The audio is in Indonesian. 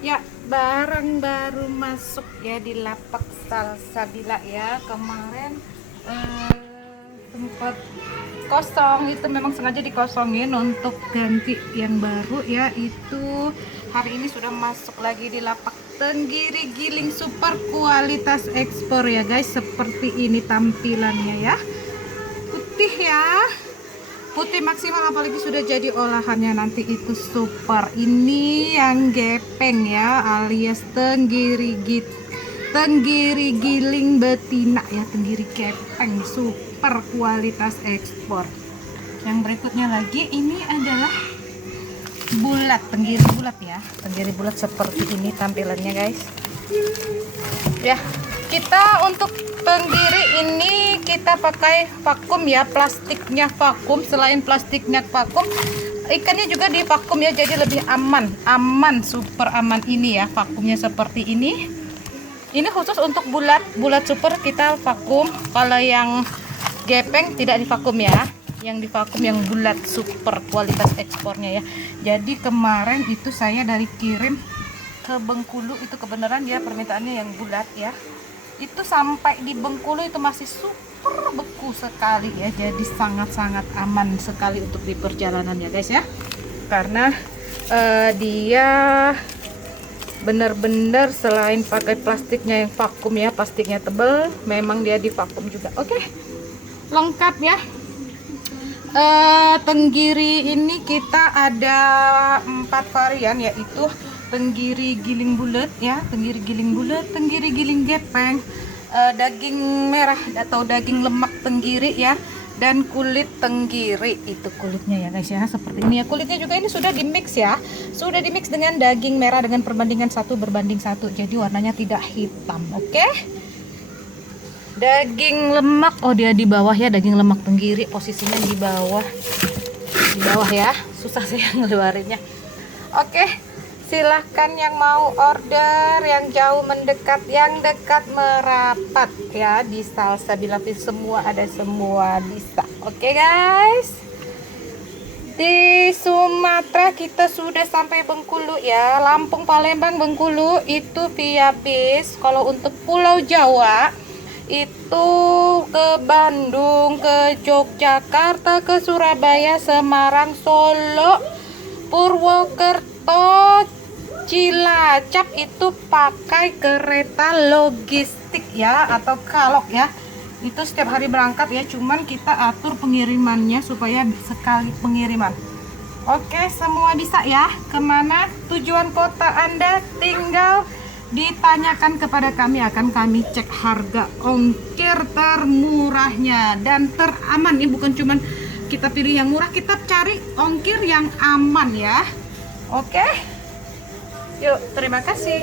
Ya, barang baru masuk ya di lapak Salsabila ya. Kemarin tempat kosong itu memang sengaja dikosongin untuk ganti yang baru ya. Itu hari ini sudah masuk lagi di lapak Tenggiri Giling super kualitas ekspor ya guys. Seperti ini tampilannya ya. Putih ya, putih maksimal, apalagi sudah jadi olahannya nanti itu super. Ini yang gepeng ya, alias tenggiri giling betina ya, tenggiri gepeng super kualitas ekspor. Yang berikutnya lagi ini adalah bulat, tenggiri bulat ya, tenggiri bulat seperti ini tampilannya guys ya. Kita untuk tenggiri ini kita pakai vakum ya, plastiknya vakum. Selain plastiknya vakum, ikannya juga di vakum ya, jadi lebih aman, super aman ini ya, vakumnya seperti ini. Ini khusus untuk bulat super kita vakum. Kalau yang gepeng tidak di vakum ya, yang di vakum yang bulat super kualitas ekspornya ya. Jadi kemarin itu saya dari kirim ke Bengkulu, itu kebenaran ya permintaannya yang bulat ya. Itu sampai di Bengkulu itu masih super beku sekali ya, jadi sangat-sangat aman sekali untuk di perjalanan ya guys ya, karena dia benar-benar selain pakai plastiknya yang vakum ya, plastiknya tebal, memang dia di vakum juga. Oke, lengkap ya. Tenggiri ini kita ada 4 varian, yaitu tenggiri giling bulat ya, tenggiri giling bulat, tenggiri giling gepeng, daging merah atau daging lemak tenggiri ya, dan kulit tenggiri. Itu kulitnya ya guys ya, seperti ini ya. Kulitnya juga ini sudah di mix ya, sudah di mix dengan daging merah dengan perbandingan 1:1, jadi warnanya tidak hitam. Oke, daging lemak, oh dia di bawah ya, daging lemak tenggiri posisinya di bawah ya, susah saya ngeluarinnya. Oke, silahkan yang mau order, yang jauh mendekat, yang dekat merapat ya, di Salsabila Fish semua ada, semua bisa. Oke guys, di Sumatera kita sudah sampai Bengkulu ya, Lampung, Palembang, Bengkulu itu via bis. Kalau untuk Pulau Jawa itu ke Bandung, ke Yogyakarta, ke Surabaya, Semarang, Solo, Purwokerto, Cilacap itu pakai kereta logistik ya, atau kalok ya. Itu setiap hari berangkat ya, cuman kita atur pengirimannya supaya sekali pengiriman. Oke, semua bisa ya. Kemana tujuan kota Anda, tinggal ditanyakan kepada kami, akan kami cek harga ongkir termurahnya dan teraman ya. Bukan cuman kita pilih yang murah, kita cari ongkir yang aman ya. Oke, yuk, terima kasih.